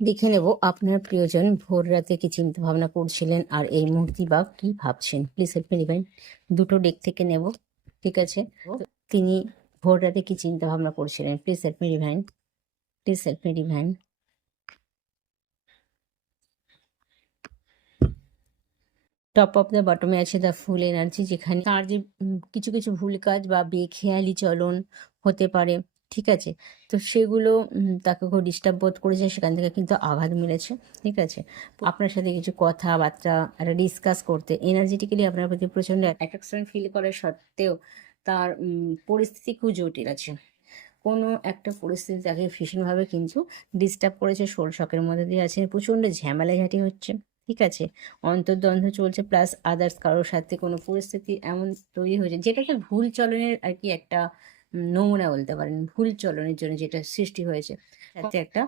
দেখে নেব আপনার প্রিয়জন ভোর রাতে কি চিন্তা ভাবনা করছিলেন আর এই মুহূর্তে বা কি ভাবছেন। Please help me divine. দুটো ডেক থেকে নেব, ঠিক আছে? তো তিনি ভোর রাতে কি চিন্তা ভাবনা করছিলেন, please help me divine. Please help me divine. Top of the বটমে আছে দ্য ফুল এনার্জি, যেখানে তার যে কিছু কিছু ভুল কাজ বা বেখেয়ালি চলন হতে পারে, ঠিক আছে? তো সেগুলো তাকে খুব ডিস্টার্ব বোধ করেছে, সেখান থেকে কিন্তু আঘাত মিলেছে, ঠিক আছে? আপনার সাথে কিছু কথাবার্তা একটা ডিসকাস করতে, এনার্জেটিক্যালি আপনার প্রতি প্রচণ্ড অ্যাট্রাকশন ফিল করার সত্ত্বেও তার পরিস্থিতি খুব জটিল আছে। কোনো একটা পরিস্থিতি তাকে ভীষণভাবে কিন্তু ডিস্টার্ব করেছে, শোল শকের মধ্যে দিয়ে আছে, প্রচণ্ড ঝামেলাঝাটি হচ্ছে, ঠিক আছে? অন্তর্দ্বন্দ্ব চলছে, প্লাস আদার্স কারোর সাথে কোনো পরিস্থিতি এমন তৈরি হয়েছে যেটাকে ভুল চলনের আর কি একটা নমুনা বলতে পারেন। ভুল চলনের জন্য যেটা সৃষ্টি হয়েছে, সাথে একটা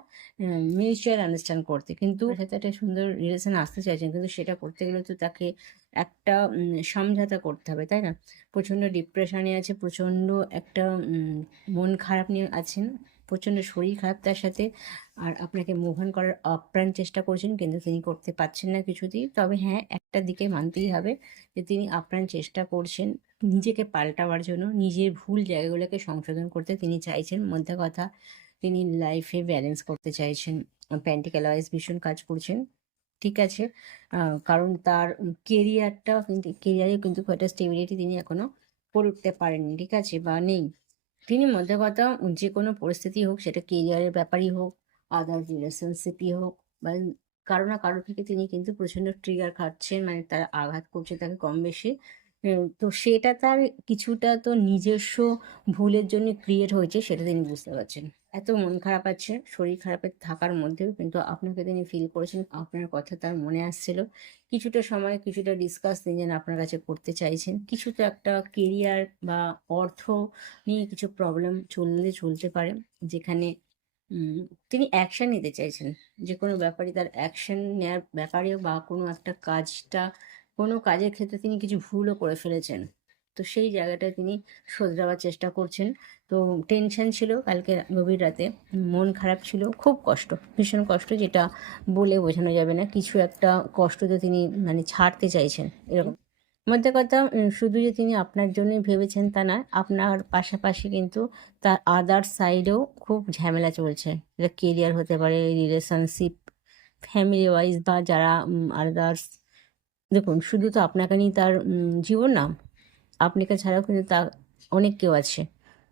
মিউচুয়াল আন্ডারস্ট্যান্ড করতে, কিন্তু ওর সাথে একটা সুন্দর রিলেশন আসতে চাইছেন, কিন্তু সেটা করতে গেলে তো তাকে একটা সমঝোতা করতে হবে, তাই না? প্রচণ্ড ডিপ্রেশনে আছে, প্রচণ্ড একটা মন খারাপ নিয়ে আছেন, প্রচণ্ড শরীর খারাপ তার সাথে। আর আপনাকে মুভ অন করার আপ্রাণ চেষ্টা করছেন, কিন্তু তিনি করতে পারছেন না কিছুতেই। তবে হ্যাঁ, একটা দিকে মানতেই হবে যে তিনি আপ্রাণ চেষ্টা করছেন নিজেকে পাল্টাবার জন্য, নিজের ভুল জায়গাগুলোকে সংশোধন করতে তিনি চাইছেন। মধ্যে কথা, তিনি লাইফে ব্যালেন্স করতে চাইছেন, প্যান্টিক্যাল ওয়াইজ ভীষণ কাজ করছেন, ঠিক আছে? কারণ তার কেরিয়ারটা কিন্তু, কেরিয়ারে কিন্তু খুব একটা স্টেবিলিটি তিনি এখনো করে উঠতে পারেননি, ঠিক আছে, বা নেই। তিনি মধ্যে কথা, যে কোনো পরিস্থিতি হোক, সেটা কেরিয়ারের ব্যাপারই হোক, আদার রিলেশনশিপই হোক, বা কারো না কারো থেকে তিনি কিন্তু প্রচণ্ড ট্রিগার খাচ্ছেন, মানে তারা আঘাত করছে তাকে কম বেশি। তো সেটা তার কিছুটা তো নিজস্ব ভুলের জন্য ক্রিয়েট হয়েছে, সেটা তিনি বুঝতে পারছেন। এত মন খারাপ আছে, শরীর খারাপের থাকার মধ্যেও কিন্তু আপনাকে তিনি ফিল করেছেন, আপনার কথা তার মনে আসছিল। কিছুটা সময়, কিছুটা ডিসকাস তিনি যেন আপনার কাছে করতে চাইছেন, কিছুটা একটা কেরিয়ার বা অর্থ নিয়ে কিছু প্রবলেম চলতে পারে, যেখানে উম, তিনি অ্যাকশন নিতে চাইছেন। যে কোনো ব্যাপারে তার অ্যাকশন নেওয়ার ব্যাপারেও, বা কোনো একটা কোনো কাজের ক্ষেত্রে তিনি কিছু ভুলও করে ফেলেছেন, তো সেই জায়গাটায় তিনি শোধরাবার চেষ্টা করছেন। তো টেনশন ছিল কালকে গভীর রাতে, মন খারাপ ছিল, খুব কষ্ট, ভীষণ কষ্ট, যেটা বলে বোঝানো যাবে না। কিছু একটা কষ্ট তো তিনি মানে ছাড়তে চাইছেন, এরকম। মধ্যে কথা, শুধু যে তিনি আপনার জন্যই ভেবেছেন তা না, আপনার পাশাপাশি কিন্তু তার আদার সাইডেও খুব ঝামেলা চলছে। এটা কেরিয়ার হতে পারে, রিলেশনশিপ, ফ্যামিলি ওয়াইজ, বা যারা আদার্স। দেখুন, শুধু তো আপনাকে নিয়ে তার জীবন না, আপনাকে ছাড়াও কিন্তু তার অনেক কেউ আছে,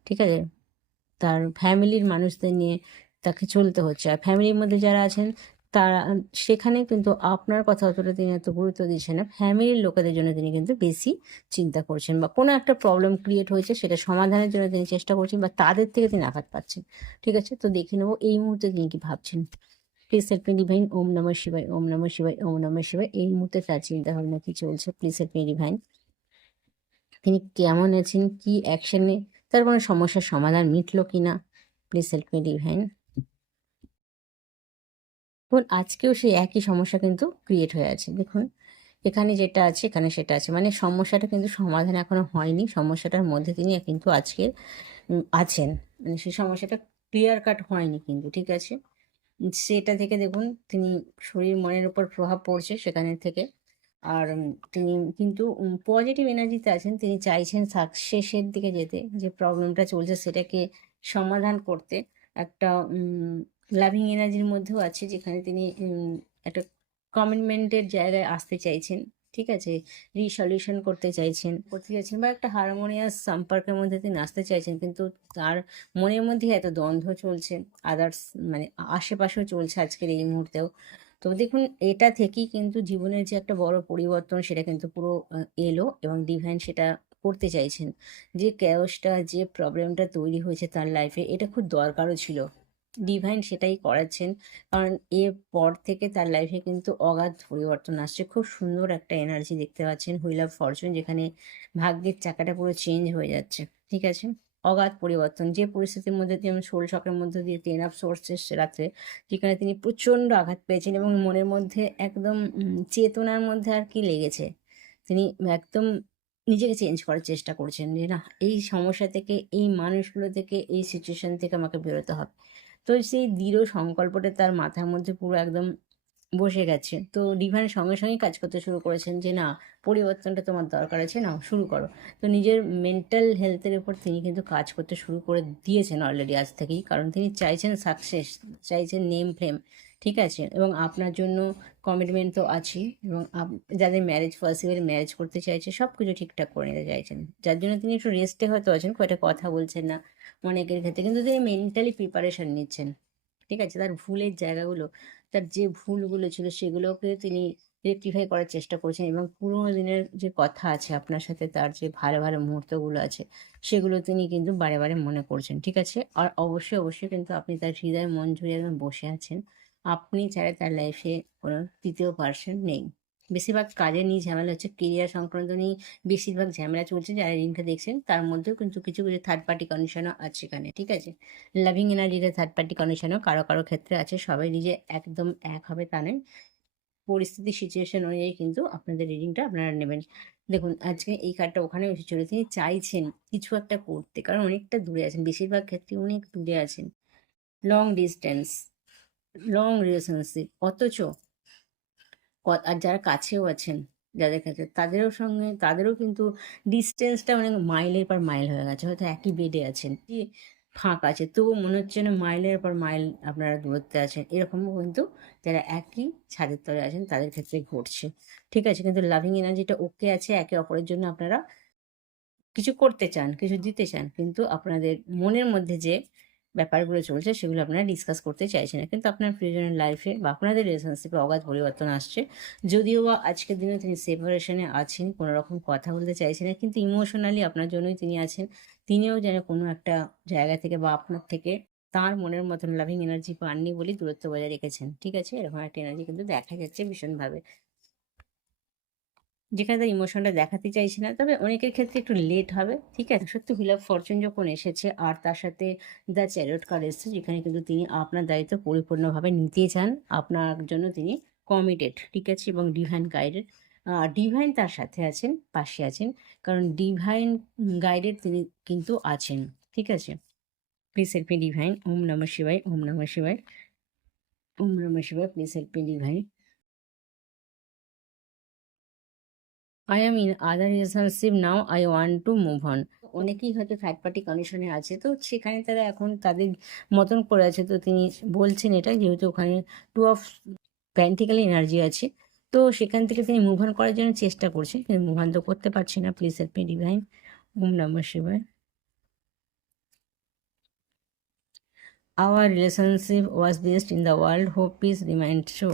ঠিক আছে? তার ফ্যামিলির মানুষদের নিয়ে তাকে চলতে হচ্ছে, আর ফ্যামিলির মধ্যে যারা আছেন তারা, সেখানে কিন্তু আপনার কথা অতটা তিনি এত গুরুত্ব দিচ্ছেন না। ফ্যামিলির লোকেদের জন্য তিনি কিন্তু বেশি চিন্তা করছেন, বা কোনো একটা প্রবলেম ক্রিয়েট হয়েছে সেটা সমাধানের জন্য তিনি চেষ্টা করছেন, বা তাদের থেকে তিনি আঘাত পাচ্ছেন, ঠিক আছে? তো দেখে নেবো এই মুহূর্তে তিনি কি ভাবছেন। Please help me divine. ওম নমঃ শিবায়, ওম নমঃ শিবায়, ওম নমঃ শিবায়। এই মুহূর্তে তার চিন্তা ভাবনা কি চলছে, প্লিজ হেল্প মি ডিভাইন। তিনি কেমন আছেন, কি অ্যাকশনে, তার কোনো সমস্যার সমাধান মিটলো কিনা, প্লিজ হেল্প মি ডিভাইন। দেখুন, আজকেও সেই একই সমস্যা কিন্তু ক্রিয়েট হয়ে আছে। দেখুন, এখানে যেটা আছে এখানে সেটা আছে, মানে সমস্যাটা কিন্তু সমাধান এখনো হয়নি, সমস্যাটার মধ্যে তিনি কিন্তু আজকে আছেন, মানে সেই সমস্যাটা ক্লিয়ার কাট হয়নি কিন্তু, ঠিক আছে? সেটা থেকে দেখুন, তিনি শরীর মনের উপর প্রভাব পড়ছে সেখানে থেকে। আর তিনি কিন্তু পজিটিভ এনার্জিতে আছেন, তিনি চাইছেন সাকসেসের দিকে যেতে, যে প্রবলেমটা চলছে সেটাকে সমাধান করতে। একটা লাভিং এনার্জির মধ্যেও আছে, যেখানে তিনি একটা কমিটমেন্টের জায়গায় আসতে চাইছেন, ঠিক আছে? রিসলিউশন করতে চাইছেন, বা একটা হারমোনিয়াস সম্পর্কের মধ্যে তিনি আসতে চাইছেন, কিন্তু তার মনের মধ্যে এত দ্বন্দ্ব চলছে, আদার্স মানে আশেপাশেও চলছে আজকের এই মুহূর্তেও। তো দেখুন, এটা থেকেই কিন্তু জীবনের যে একটা বড় পরিবর্তন, সেটা কিন্তু পুরো এলো, এবং ডিভাইন সেটা করতে চাইছেন। যে ক্যাওসটা, যে প্রবলেমটা তৈরি হয়েছে তার লাইফে, এটা খুব দরকারও ছিল, ডিভাইন সেটাই করাচ্ছেন। কারণ এর পর থেকে তার লাইফে কিন্তু অগাধ পরিবর্তন আসছে, খুব সুন্দর একটা এনার্জি দেখতে পাচ্ছেন, হুইল অফ ফরচুন, যেখানে ভাগ্যের চাকাটা পুরো চেঞ্জ হয়ে যাচ্ছে, ঠিক আছে? অগাধ পরিবর্তন, যে পরিস্থিতির মধ্যে দিয়ে, সোল শকের মধ্যে দিয়ে টেন অফ সোর্স এসছে রাত্রে, যেখানে তিনি প্রচণ্ড আঘাত পেয়েছেন, এবং মনের মধ্যে একদম চেতনার মধ্যে আর কি লেগেছে, তিনি একদম নিজেকে চেঞ্জ করার চেষ্টা করছেন, যে না, এই সমস্যা থেকে, এই মানুষগুলো থেকে, এই সিচুয়েশন থেকে আমাকে বেরোতে হবে। তো সেই দৃঢ় সংকল্পটা তার মাথার মধ্যে পুরো একদম বসে গেছে। তো ডিভাইন সঙ্গে সঙ্গেই কাজ করতে শুরু করেছেন যে না, পরিবর্তনটা তোমার দরকার আছে, নাও শুরু করো। তো নিজের মেন্টাল হেলথের উপর তিনি কিন্তু কাজ করতে শুরু করে দিয়েছেন অলরেডি আজ থেকেই, কারণ তিনি চাইছেন সাকসেস, চাইছেন নেম ফ্লেম, ঠিক আছে। এবং আপনার জন্য কমিটমেন্ট তো আছেই, এবং যাদের ম্যারেজ পসিবল, ম্যারেজ করতে চাইছে, সব কিছু ঠিকঠাক করে নিতে চাইছেন, যার জন্য তিনি একটু রেস্টে হয়তো আছেন, খুব একটা কথা বলছেন না অনেকের ক্ষেত্রে, কিন্তু তিনি মেন্টালি প্রিপারেশন নিচ্ছেন, ঠিক আছে। তার ভুলের জায়গাগুলো, তার যে ভুলগুলো ছিল সেগুলোকে তিনি রেকটিফাই করার চেষ্টা করছেন, এবং পুরোনো দিনের যে কথা আছে আপনার সাথে, তার যে ভালো ভালো মুহূর্তগুলো আছে সেগুলো তিনি কিন্তু বারে বারে মনে করছেন, ঠিক আছে। আর অবশ্যই অবশ্যই কিন্তু আপনি তার হৃদয় মন জুড়ে একদম বসে আছেন। আপনি ছাড়া তার লাইফে কোনো তৃতীয় পার্সন নেই। বেশিরভাগ কাজে নিয়ে ঝামেলা হচ্ছে, কেরিয়ার সংক্রান্ত নিয়ে বেশিরভাগ ঝামেলা চলছে, যারা রিংটা দেখছেন তার মধ্যেও কিন্তু কিছু কিছু থার্ড পার্টি কন্ডিশনও আছে এখানে, ঠিক আছে। লাভিং এনার্জিতে থার্ড পার্টি কন্ডিশনও কারো কারো ক্ষেত্রে আছে, সবাই নিজে একদম এক হবে তা নয়, পরিস্থিতি সিচুয়েশন অনুযায়ী কিন্তু আপনাদের রিডিংটা আপনারা নেবেন। দেখুন আজকে এই কার্ডটা ওখানে এসেছিল, তিনি চাইছেন কিছু একটা করতে, কারণ অনেকটা দূরে আছেন, বেশিরভাগ ক্ষেত্রে অনেক দূরে আছেন, লং ডিস্টেন্স, লং রিলেশনশিপ, অথচ আর যারা কাছেও আছেন, যাদের কাছে, তাদেরও কিন্তু ডিস্টেন্সটা অনেক মাইলের পর মাইল হয়ে গেছে, হয়তো একই বেডে আছেন, কি ফাঁক আছে, তবু মনে হচ্ছে না মাইলের পর মাইল আপনারা দূরত্বে আছেন, এরকমও কিন্তু যারা একই ছাদের তলে আছেন তাদের ক্ষেত্রে ঘটছে, ঠিক আছে। কিন্তু লাভিং এনার্জিটা ওকে আছে, একে অপরের জন্য আপনারা কিছু করতে চান, কিছু দিতে চান, কিন্তু আপনাদের মনের মধ্যে যে ব্যাপারগুলো চলছে সেগুলো আপনারা ডিসকাস করতে চাইছেন না, কিন্তু আপনার প্রিয়জনের লাইফে বা আপনাদের রিলেশনশিপে অগাধ পরিবর্তন আসছে। যদিও বা আজকের দিনে তিনি সেপারেশনে আছেন, কোনো রকম কথা বলতে চাইছেন না, কিন্তু ইমোশনালি আপনার জন্যই তিনি আছেন। তিনিও যেন কোনো একটা জায়গা থেকে বা আপনার থেকে তার মনের মতন লাভিং এনার্জি পাননি বলেই দূরত্ব বজায় রেখেছেন, ঠিক আছে। এরকম একটা এনার্জি কিন্তু দেখা যাচ্ছে ভীষণভাবে, যেখানে তার ইমোশনটা দেখাতে চাইছে না, তবে অনেকের ক্ষেত্রে একটু লেট হবে, ঠিক আছে। সত্যি হুইল অফ ফরচুন যখন এসেছে আর তার সাথে দ্য চ্যারিয়ট কার্ড এসেছে, যেখানে কিন্তু তিনি আপনার দায়িত্ব পরিপূর্ণভাবে নিতে চান, আপনার জন্য তিনি কমিটেড, ঠিক আছে, এবং ডিভাইন গাইডেড, ডিভাইন তার সাথে আছেন, পাশে আছেন, কারণ ডিভাইন গাইডেড তিনি কিন্তু আছেন, ঠিক আছে। Please help me divine. ওম নমঃ শিবায়, ওম নমঃ শিবায়, ওম নমঃ শিবায়। Please help me divine. I am in other relationship now, I want to move on. অনেকেই হয়তো থার্ড পার্টি কন্ডিশনে আছে, তো সেখানে তারা এখন তাদের মতন করে আছে, তো তিনি বলছেন এটা, যেহেতু ওখানে টু অফ প্যান্টিক্যাল এনার্জি আছে, তো সেখান থেকে তিনি মুভ অন করার জন্য চেষ্টা করছেন, কিন্তু মুভ অন তো করতে পারছে না। Please help me divine. ওম নমঃ শিবায়। Our relationship was best in the world, hope peace remind show.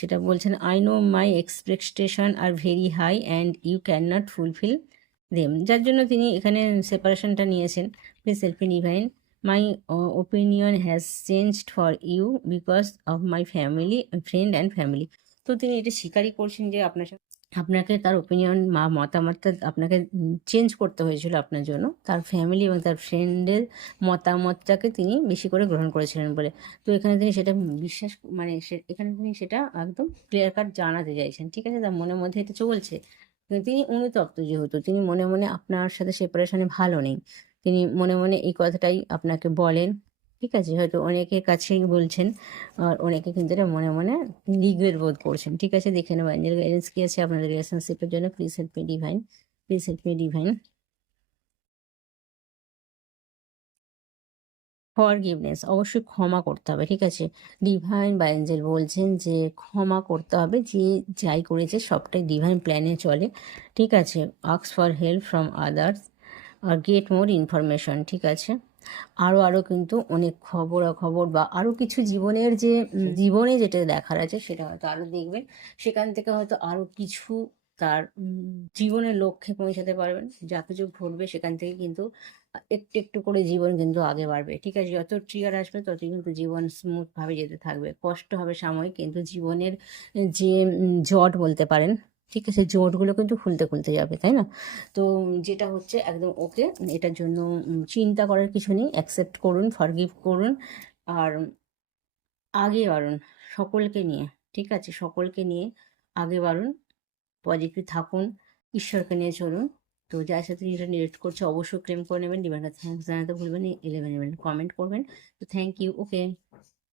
সেটা বলছেন, I know my expectation are very high and you can not fulfil them, যার জন্য তিনি এখানে সেপারেশনটা নিয়েছেন। Please help me divine. My opinion has changed for you because of my family, friend and family. তো তিনি এটা স্বীকারই করছেন যে আপনাকে তার ওপিনিয়ন বা মতামতটা আপনাকে চেঞ্জ করতে হয়েছিল আপনার জন্য, তার ফ্যামিলি এবং তার ফ্রেন্ডের মতামতটাকে তিনি বেশি করে গ্রহণ করেছিলেন বলে। তো এখানে তিনি সেটা বিশ্বাস, মানে এখানে তিনি সেটা একদম ক্লিয়ার কাট জানাতে চাইছেন, ঠিক আছে। তার মনের মধ্যে এটা চলছে, কিন্তু তিনি অনুতপ্ত, যেহেতু তিনি মনে মনে আপনার সাথে সেপারেশনে ভালো নেই, তিনি মনে মনে এই কথাটাই আপনাকে বলেন, ঠিক আছে। হয়তো অনেকের কাছেই বলছেন, আর অনেকে কিন্তু এটা মনে মনে রিগ্রেট বোধ করছেন, ঠিক আছে। দেখে নেবো অ্যাঞ্জেল গাইডেন্স কি আছে আপনাদের রিলেশনশিপের জন্য। Please help me divine, please help me divine. Forgiveness, অবশ্যই ক্ষমা করতে হবে, ঠিক আছে। ডিভাইন বা এঞ্জেল বলছেন যে ক্ষমা করতে হবে, যে যাই করেছে সবটাই ডিভাইন প্ল্যানে চলে, ঠিক আছে। Ask for help from others আর গেট মোর ইনফরমেশন, ঠিক আছে। আরও কিন্তু অনেক খবরাখবর বা আরও কিছু জীবনের যে জীবনে যেটা দেখার আছে সেটা হয়তো আরও দেখবেন, সেখান থেকে হয়তো আরও কিছু তার জীবনের লক্ষ্যে পৌঁছাতে পারবেন। যা কিছু ঘটবে সেখান থেকে কিন্তু একটু একটু করে জীবন কিন্তু আগে বাড়বে, ঠিক আছে। যত ট্রিগার আসবে ততই কিন্তু জীবন স্মুথভাবে যেতে থাকবে, কষ্ট হবে সাময়িক, কিন্তু জীবনের যে জট বলতে পারেন, ঠিক আছে, জোটগুলো কিন্তু খুলতে খুলতে যাবে, তাই না। তো যেটা হচ্ছে একদম ওকে, এটার জন্য চিন্তা করার কিছু নেই, অ্যাকসেপ্ট করুন, ফরগিভ করুন, আর আগে বাড়ুন সকলকে নিয়ে, ঠিক আছে, সকলকে নিয়ে আগে বাড়ুন, পজিটিভ থাকুন, ঈশ্বরকে নিয়ে চলুন, তো যার সাথে রিলেট করছে অবশ্যই ক্লেম করে নেবেন। ডিমান্ড থ্যাঙ্কস জানাতে ভুলবেন, 11 কমেন্ট করবেন। তো থ্যাংক ইউ। ওকে।